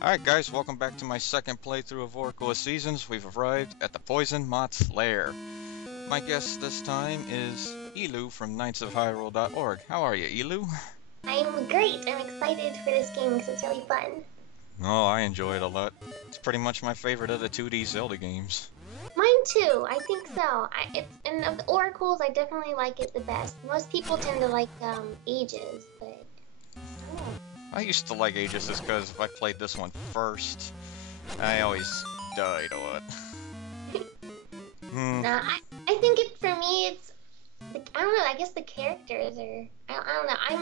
Alright guys, welcome back to my second playthrough of Oracle of Seasons. We've arrived at the Poison Moth's lair. My guest this time is Elu from knightsofhyrule.org. How are you, Elu? I'm great. I'm excited for this game because it's really fun. Oh, I enjoy it a lot. It's pretty much my favorite of the 2D Zelda games. Mine too. I think so. And of the oracles, I definitely like it the best. Most people tend to like Ages, but I don't know. I used to like Aegis just because if I played this one first, I always died a lot. Nah, I think for me it's like, I don't know. I guess the characters are. I don't know. I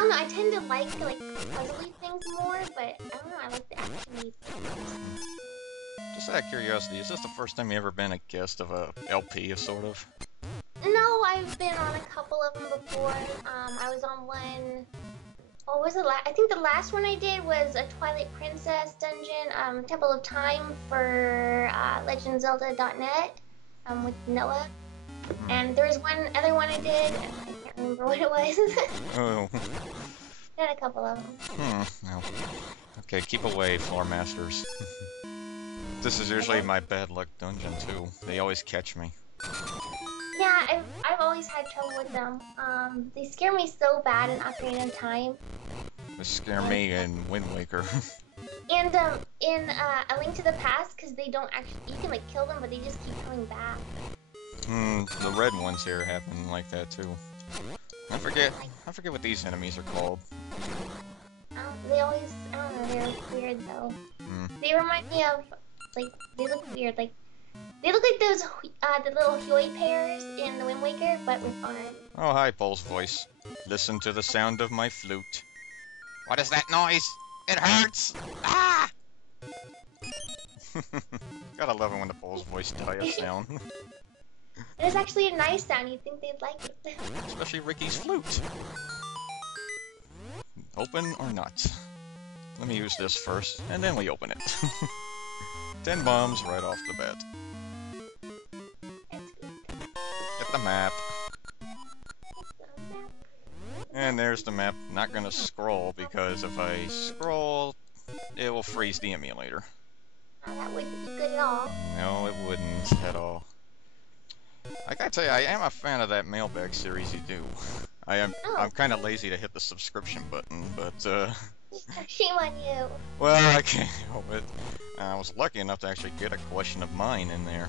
don't know. I tend to like puzzly things more, but I don't know. I like the action-y things. Just out of curiosity, is this the first time you ever been a guest of a LP, sort of? No, I've been on a couple of them before. I was on one. What was the last? I think the last one I did was a Twilight Princess dungeon, Temple of Time for LegendZelda.net with Noah. And there was one other one I did, and I can't remember what it was. Oh. Did a couple of them. No. Okay, keep away, floor masters. This is usually my bad luck dungeon too. They always catch me. Yeah, I've always had trouble with them. They scare me so bad in Ocarina of Time. They scare me in Wind Waker. And in A Link to the Past, because they don't actually, you can like kill them, but they just keep coming back. The red ones here happen like that too. I forget what these enemies are called. They always, I don't know, they're weird though. They remind me of, like, they look weird, like, they look like those, the little Huey pears in the Wind Waker, but with arms. Oh, hi, Paul's voice. Listen to the sound of my flute. What is that noise? It hurts! Ah! Gotta love it when the Paul's voice dies down. It is actually a nice sound, you'd think they'd like it. Especially Ricky's flute. Open or not? Let me use this first, and then we open it. 10 bombs right off the bat. Get the map. And there's the map. Not gonna scroll, because if I scroll, it will freeze the emulator. Oh, that wouldn't be good at all. No, it wouldn't at all. I gotta tell you, I am a fan of that mailbag series you do. I'm kind of lazy to hit the subscription button, but Shame on you. well, I can't help it. I was lucky enough to actually get a question of mine in there.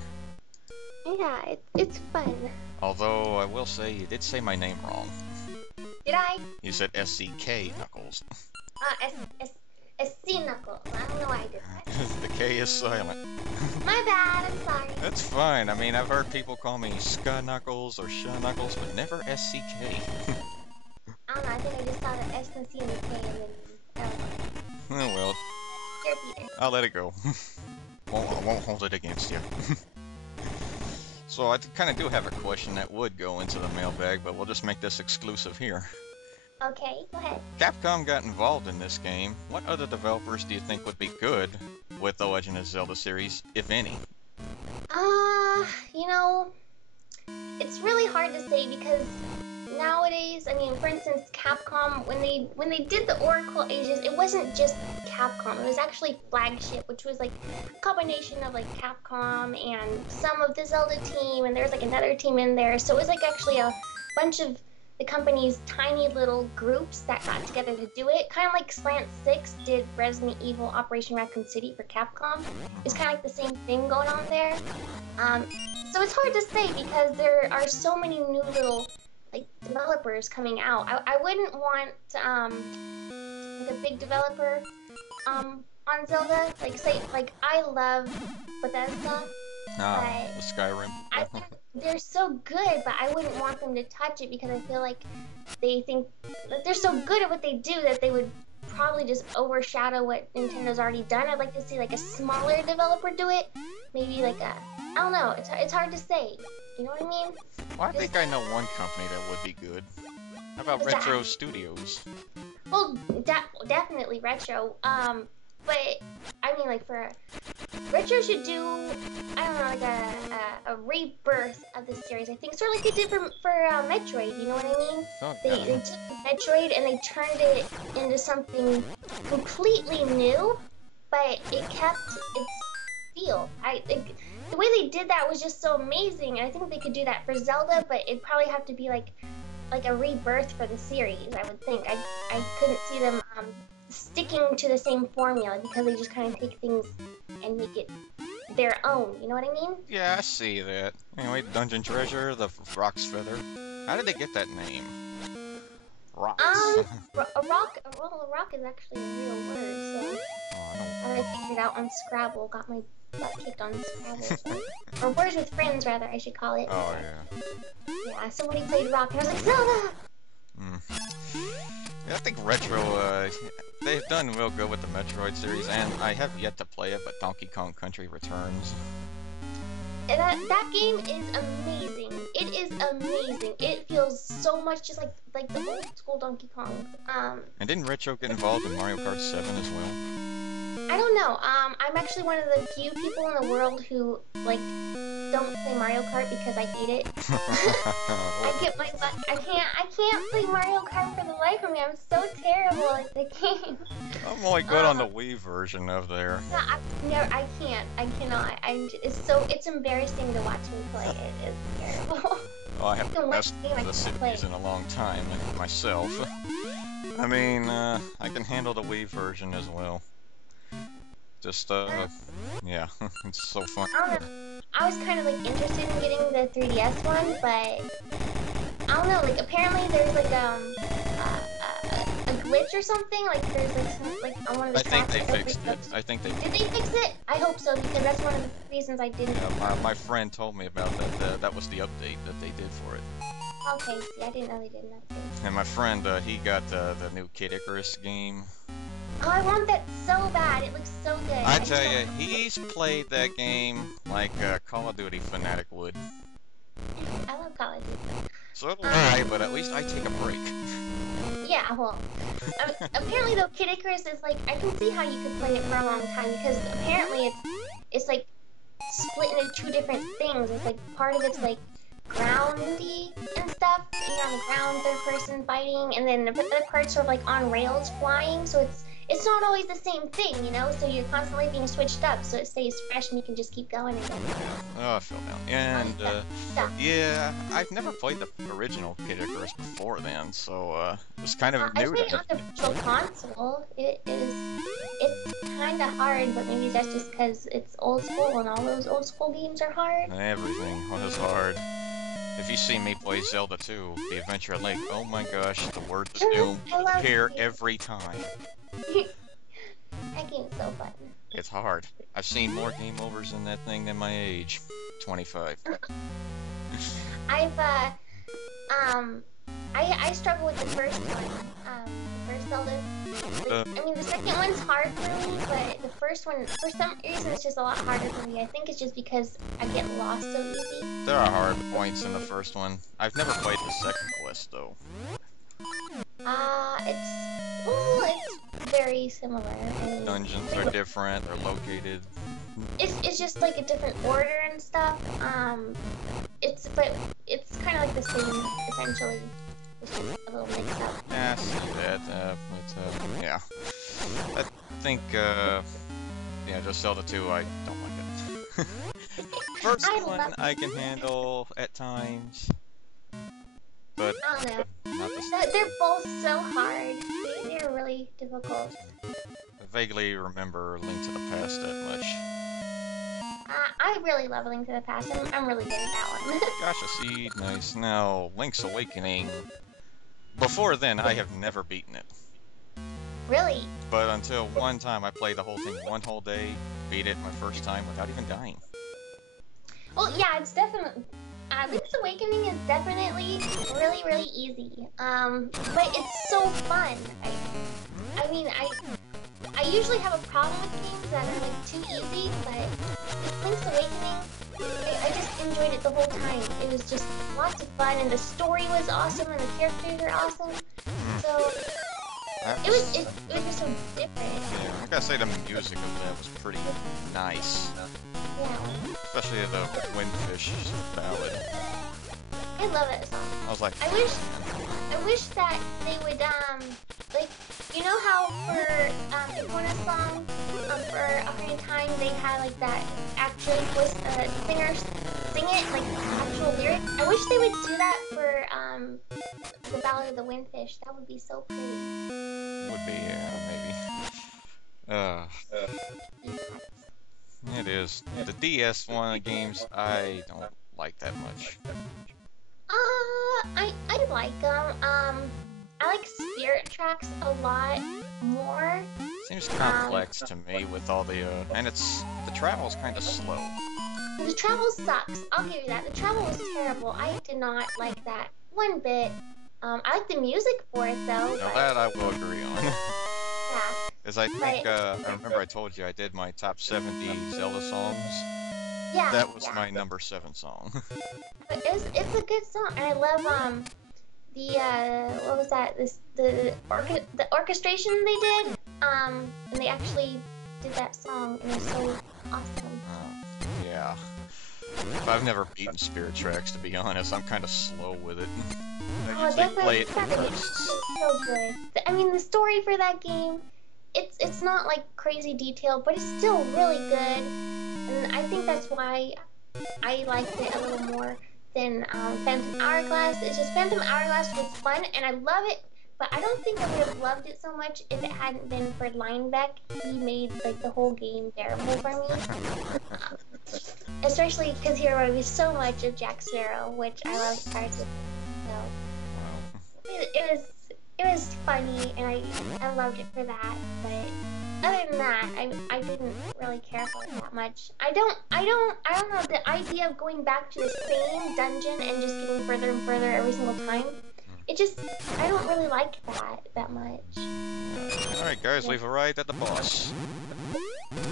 Yeah, it's fun. Although, I will say, you did say my name wrong. Did I? You said SCK Knuckles. C Knuckles. I don't know why I did that. The K is silent. My bad, I'm sorry. That's fine. I mean, I've heard people call me Ska Knuckles or Sha Knuckles, but never SCK. I don't know, I think I just saw the S and C and the K and then, Oh well. You're Peter. I'll let it go. I won't hold it against you. So I kind of do have a question that would go into the mailbag, but we'll just make this exclusive here. Okay, go ahead. Capcom got involved in this game. What other developers do you think would be good with the Legend of Zelda series, if any? You know, it's really hard to say because nowadays, I mean, for instance, Capcom, when they did the Oracle Ages, it wasn't just Capcom, it was actually Flagship, which was like a combination of like Capcom and some of the Zelda team, and there's like another team in there, so it was like actually a bunch of the company's tiny little groups that got together to do it, kind of like Slant 6 did Resident Evil Operation Raccoon City for Capcom. It's kind of like the same thing going on there. So it's hard to say because there are so many new little like developers coming out. I wouldn't want like a big developer on Zelda. Like say like I love Bethesda. The Skyrim. I think they're so good, but I wouldn't want them to touch it because I feel like they think that they're so good at what they do that they would probably just overshadow what Nintendo's already done. I'd like to see like a smaller developer do it. Maybe like a, I don't know, it's hard to say. You know what I mean? Well, I think I know one company that would be good. How about Retro Studios? Well, definitely Retro. But I mean, like for Retro should do, I don't know, like a rebirth of the series. I think sort of like they did for Metroid. You know what I mean? Oh, They yeah. took Metroid and they turned it into something completely new, but it kept its feel. I think the way they did that was just so amazing. And I think they could do that for Zelda, but it'd probably have to be like a rebirth for the series. I would think. I couldn't see them sticking to the same formula because they just kind of take things and make it their own. You know what I mean? Yeah, I see that. Anyway, Dungeon Treasure, the Rock's Feather. How did they get that name? Rocks. A rock. Well, a rock is actually a real word. So Oh, I figured out on Scrabble. Got my butt kicked on Scrabble. So. Or Words with Friends, rather, I should call it. oh yeah. Yeah. Somebody played rock, and I was like, Zelda. Yeah, I think Retro, they've done real good with the Metroid series, and I have yet to play it, but Donkey Kong Country Returns. That game is amazing. It is amazing. It feels so much just like the old school Donkey Kong. And didn't Retro get involved in Mario Kart 7 as well? I don't know. I'm actually one of the few people in the world who like don't play Mario Kart because I hate it. I get my butt. I can't play Mario Kart for the life of me. I'm so terrible at the game. I'm only good on the Wii version of there. No, I can't. I cannot. It's embarrassing to watch me play it. It's terrible. Well, I haven't messed with the series in a long time myself. I mean, I can handle the Wii version as well. Just, yeah, it's so fun. I don't know. I was kind of like interested in getting the 3DS one, but I don't know. Like apparently there's like a glitch or something. Like there's like on one of the I think tracks they fixed it. I think they did. They fix it? I hope so because that's one of the reasons I didn't. Yeah, my friend told me about that. That was the update that they did for it. Okay, see, I didn't know they did an update. And my friend, he got the new Kid Icarus game. Oh, I want that so bad. It looks so good. I tell you, he's played that game like a Call of Duty fanatic would. I love Call of Duty. So do I, but at least I take a break. Yeah, well, apparently though, Kid Icarus is like, I can see how you could play it for a long time because apparently it's like split into two different things. It's like part of it's like groundy and stuff, you're on the ground, third person fighting, and then the other part's sort of like on rails flying, so it's not always the same thing, you know, so you're constantly being switched up so it stays fresh and you can just keep going again. Oh, I fell down. And, yeah, I've never played the original Kid Icarus before then, so, it was kind of new to me. I played it on the virtual console. It's kind of hard, but maybe that's just because it's old school and all those old school games are hard. Everything was hard. If you see me play Zelda 2, The Adventure of Link, oh my gosh, the words of doom appear every time. That game's so fun. It's hard. I've seen more game overs in that thing than my age. 25. I struggle with the first one. The first Zelda. I mean, the second one's hard for me, but the first one, for some reason, it's just a lot harder for me. I think it's just because I get lost so easy. There are hard points in the first one. I've never played the second quest, though. It's very similar. I mean, Dungeons are different, they're located. It's just like a different order and stuff. But it's kind of like the same, essentially. It's just a little mixed up. Yeah, I see that, yeah. I think, yeah, just Zelda 2, I don't like it. First one, I can handle at times. But I don't know. not the They're both so hard. They're really difficult. I vaguely remember Link to the Past that much. I really love Link to the Past. I'm really good at that one. Gosh, a seed, nice. Now, Link's Awakening. Before then, I have never beaten it. Really? But until one time, I played the whole thing one whole day, beat it my first time without even dying. Well, yeah, it's definitely... Link's Awakening is definitely really, really easy. But it's so fun. I mean, I usually have a problem with games that are like too easy, but with Link's Awakening, I just enjoyed it the whole time. It was just lots of fun, and the story was awesome, and the characters are awesome. So it was just so different. Yeah, gotta say the music of that was pretty nice. Yeah. Especially the Windfish ballad. I love that song. I was like, I wish that they would like, you know how for Icona's song for Ocarina of Time they had like that actual voice singer sing it like actual lyrics. I wish they would do that for the Ballad of the Windfish. That would be so pretty. would be, maybe. It is. The DS one of the games, I don't like that much. I like them. I like Spirit Tracks a lot more. Seems complex to me with all the, and the travel's kind of slow. The travel sucks. I'll give you that. The travel was terrible. I did not like that one bit. I like the music for it though. Now that I will agree on. Yeah. Because I think, I remember I told you I did my top 70 Zelda songs. Yeah. That was my number 7 song. But it's a good song, and I love what was that? The orchestration they did. And they actually did that song, and it was so awesome. Yeah. I've never beaten Spirit Tracks, to be honest. I'm kind of slow with it. I usually play it first. It's so good. I mean, the story for that game, it's not like crazy detailed, but it's still really good. And I think that's why I liked it a little more than Phantom Hourglass. It's just Phantom Hourglass was fun, and I love it. But I don't think I would have loved it so much if it hadn't been for Linebeck. He made like the whole game bearable for me. Especially because he reminded me so much of Jack Sparrow, which I love parts of. So it was funny, and I loved it for that. But other than that, I didn't really care for it that much. I don't know, the idea of going back to the same dungeon and just getting further and further every single time. I don't really like that much. Alright guys, leave a right at the boss.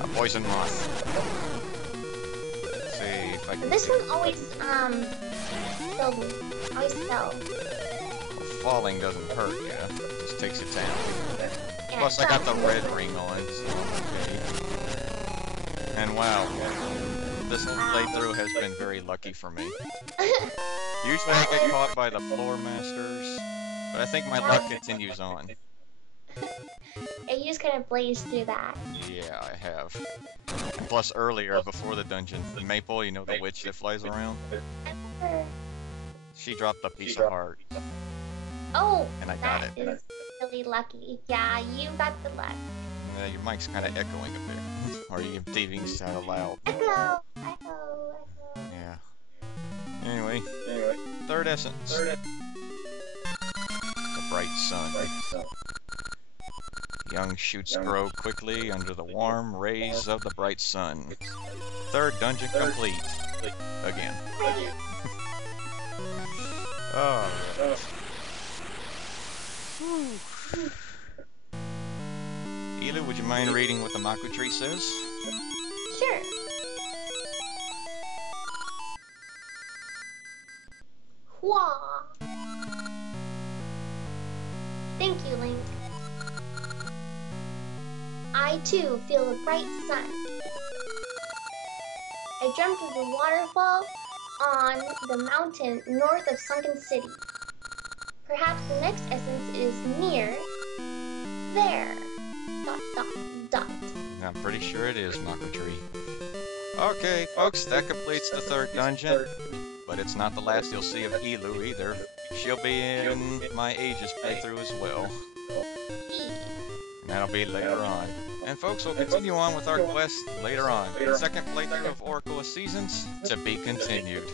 A poison moth. Let's see if I can... This one always, killed me. Always fell. Falling doesn't hurt, yeah. Just takes it down. Yeah, Plus I got the red ring on, so okay. And wow, this playthrough has been very lucky for me. Usually I get caught by the floor masters, but I think my luck continues on. Yeah, you just kind of blazed through that. Yeah, I have. And plus earlier, before the dungeon, Maple, you know the witch that flies around? She dropped a piece of heart. Oh, and I got it. That is really lucky. Yeah, you got the luck. Your mic's kind of echoing a bit. Or you thieving sound loud. Echo. Yeah. Anyway, third essence. The bright sun. Young shoots grow quickly under the warm rays of the bright sun. Third dungeon complete. Again. Oh. Elu, would you mind reading what the Maku tree says? Sure. Wah. Thank you, Link. I too feel the bright sun. I jumped of the waterfall on the mountain north of Sunken City. Perhaps the next essence is near there. ... I'm pretty sure it is, Maku tree. Okay, folks, that completes the third dungeon. But it's not the last you'll see of Elu either. She'll be in my Aegis playthrough as well. And that'll be later on. And folks, we'll continue on with our quest later on. The second playthrough of Oracle of Seasons to be continued.